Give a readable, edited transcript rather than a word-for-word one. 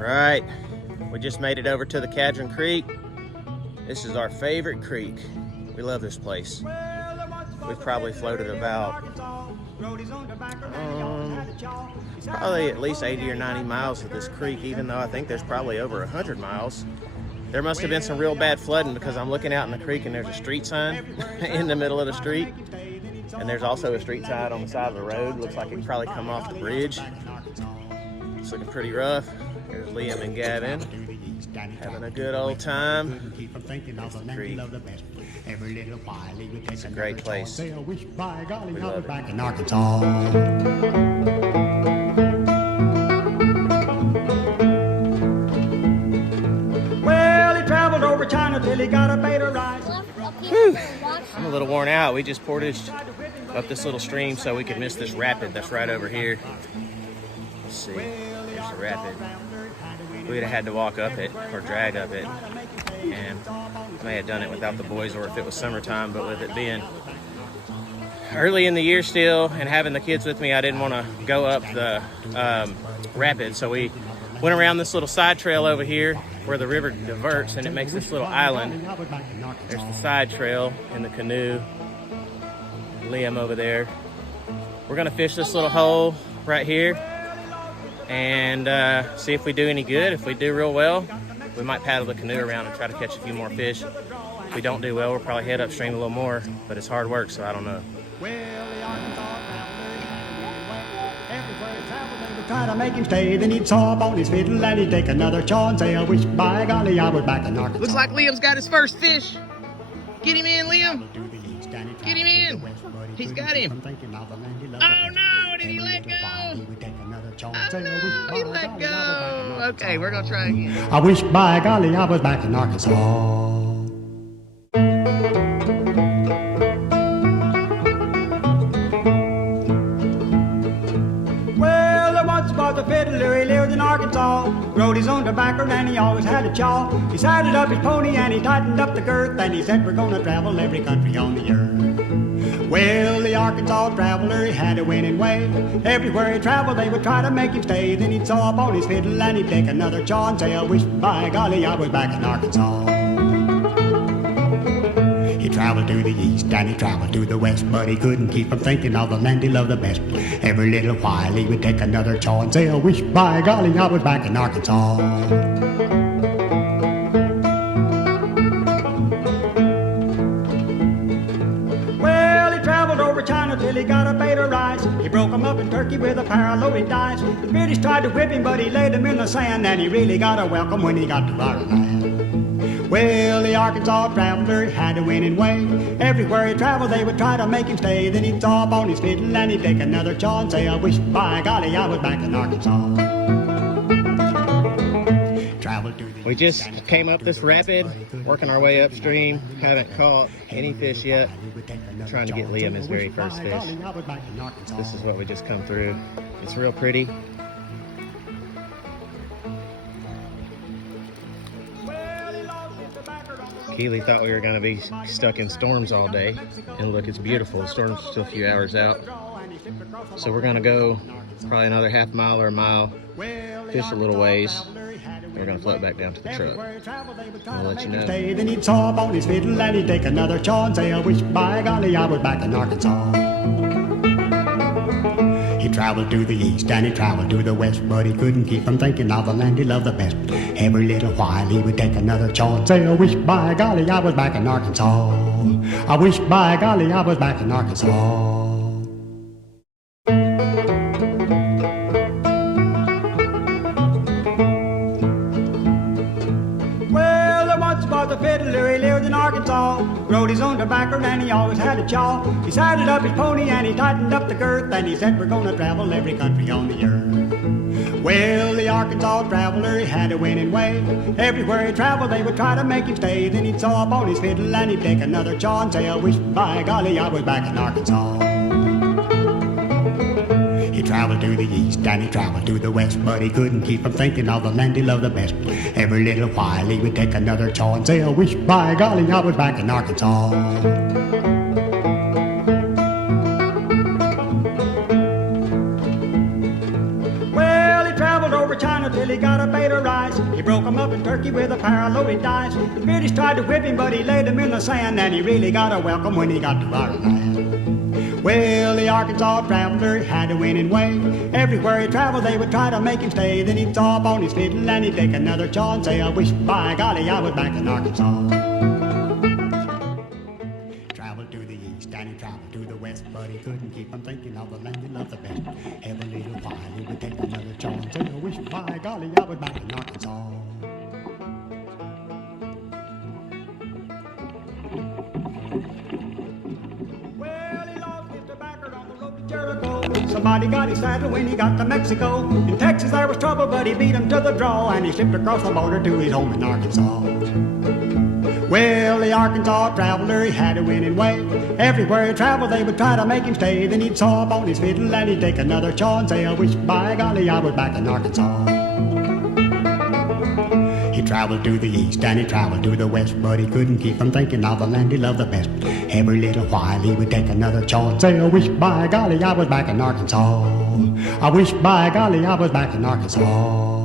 Right, we just made it over to the Cadron Creek. This is our favorite creek. We love this place. We've probably floated about probably at least 80 or 90 miles of this creek, even though I think there's probably over 100 miles. There must have been some real bad flooding because I'm looking out in the creek and there's a street sign in the middle of the street. And there's also a street sign on the side of the road. Looks like it could probably come off the bridge. It's looking pretty rough. There's Liam and Gavin having a good old time. It's a great place. We love it. Well, he traveled over China till he got a bait of rice. I'm a little worn out. We just portaged up this little stream so we could miss this rapid that's right over here. Let's see, there's a rapid. We'd have had to walk up it or drag up it, and I may have done it without the boys or if it was summertime, but with it being early in the year still and having the kids with me, I didn't want to go up the rapid, so we went around this little side trail over here where the river diverts and it makes this little island. There's the side trail in the canoe. Liam over there. We're gonna fish this little hole right here and see if we do any good. If we do real well, we might paddle the canoe around and try to catch a few more fish. If we don't do well, we'll probably head upstream a little more, but it's hard work, so I don't know. Try to make him stay, then he'd saw up on his fiddle and he'd take another chance. Say, I wish by golly I was back in Arkansas. Looks like Liam's got his first fish. Get him in, Liam. Get him in. He's got him. Oh no, did he let go? Oh no, he let go. Okay, we're gonna try again. I wish by golly I was back in Arkansas. The fiddler, he lived in Arkansas, rode his own tobacco and he always had a chaw. He saddled up his pony and he tightened up the girth and he said we're gonna travel every country on the earth. Well, the Arkansas traveler, he had a winning way. Everywhere he traveled they would try to make him stay. Then he'd saw up on his fiddle and he'd take another chaw and say, I wish by golly I was back in Arkansas. He traveled to the east and he traveled to the west, but he couldn't keep from thinking of the land he loved the best. Every little while he would take another chaw and say, I wish by golly I was back in Arkansas. Well, he traveled over China till he got a bait of rice. He broke him up in Turkey with a pair of loaded dice. The British tried to whip him, but he laid him in the sand, and he really got a welcome when he got to Ireland. Well, the Arkansas traveler had a winning way. Everywhere he traveled, they would try to make him stay. Then he'd saw up on his fiddle and he'd take another chaw and say, I wish by golly I was back in Arkansas. We just came up this rapid, working our way upstream. Haven't caught any fish yet. Trying to get Liam his very first fish. This is what we just come through. It's real pretty. Keely thought we were going to be stuck in storms all day, and look, it's beautiful. The storm's still a few hours out, so we're going to go probably another half mile or a mile, fish a little ways, and we're going to float back down to the truck. I'll let you know. Then he'd saw up on his fiddle and he'd take another chaw and say, I wish by golly I was back in Arkansas. He traveled to the east and he traveled to the west, but he couldn't keep from thinking of the land he loved the best. Every little while he would take another chaw and say, I wish by golly I was back in Arkansas. I wish by golly I was back in Arkansas. The fiddler, he lived in Arkansas, rode his own tobacco and he always had a chaw. He saddled up his pony and he tightened up the girth and he said we're gonna travel every country on the earth. Well, the Arkansas traveler, he had a winning way. Everywhere he traveled they would try to make him stay. Then he'd saw up on his fiddle and he'd take another chaw and say, I wish by golly I was back in Arkansas. He traveled to the east and he traveled to the west, but he couldn't keep from thinking of the land he loved the best. Every little while he would take another chaw and say, I wish by golly I was back in Arkansas. Well, he traveled over China till he got a bait of rice. He broke 'em up in turkey with a pair of loaded dice. The British tried to whip him, but he laid him in the sand, and he really got a welcome when he got to our land. Well, the Arkansas traveler had a winning way. Everywhere he traveled, they would try to make him stay. Then he'd stop on his fiddle and he'd take another chaw and say, I wish by golly I was back in Arkansas. Traveled to the east and he traveled to the west, but he couldn't keep from thinking of the land he loved the best. Every little while he would take another chaw and say, I wish by golly I was back in Arkansas. Somebody got his saddle when he got to Mexico. In Texas there was trouble, but he beat him to the draw, and he slipped across the border to his home in Arkansas. Well, the Arkansas traveler, he had a winning way. Everywhere he traveled, they would try to make him stay. Then he'd saw up on his fiddle, and he'd take another chaw and say, I wish by golly I was back in Arkansas. He traveled to the east and he traveled to the west, but he couldn't keep from thinking of the land he loved the best. Every little while he would take another chaw and say, I wish by golly I was back in Arkansas. I wish by golly I was back in Arkansas.